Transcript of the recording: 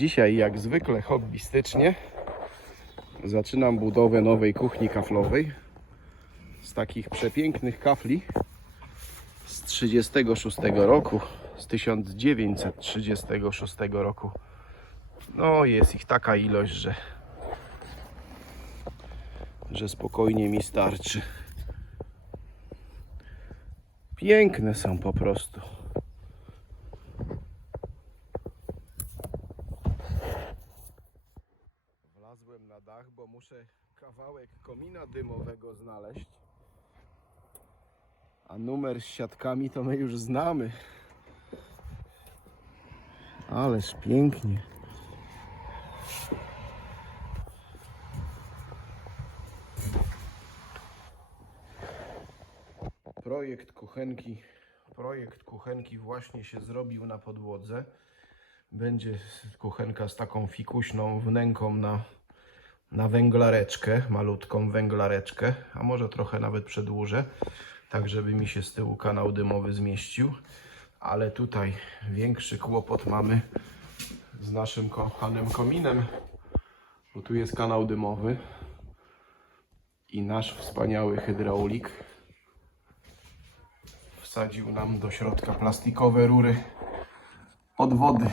Dzisiaj, jak zwykle, hobbystycznie zaczynam budowę nowej kuchni kaflowej z takich przepięknych kafli z 36 roku, z 1936 roku. No, jest ich taka ilość, że, że spokojnie mi starczy. Piękne są po prostu. Wlazłem na dach, bo muszę kawałek komina dymowego znaleźć. A numer z siatkami to my już znamy. Ależ pięknie. Projekt kuchenki, projekt kuchenki właśnie się zrobił na podłodze. Będzie kuchenka z taką fikuśną wnęką na, na węglareczkę, malutką węglareczkę, a może trochę nawet przedłużę, tak żeby mi się z tyłu kanał dymowy zmieścił. Ale tutaj większy kłopot mamy z naszym kochanym kominem, bo tu jest kanał dymowy i nasz wspaniały hydraulik wsadził nam do środka plastikowe rury od wody.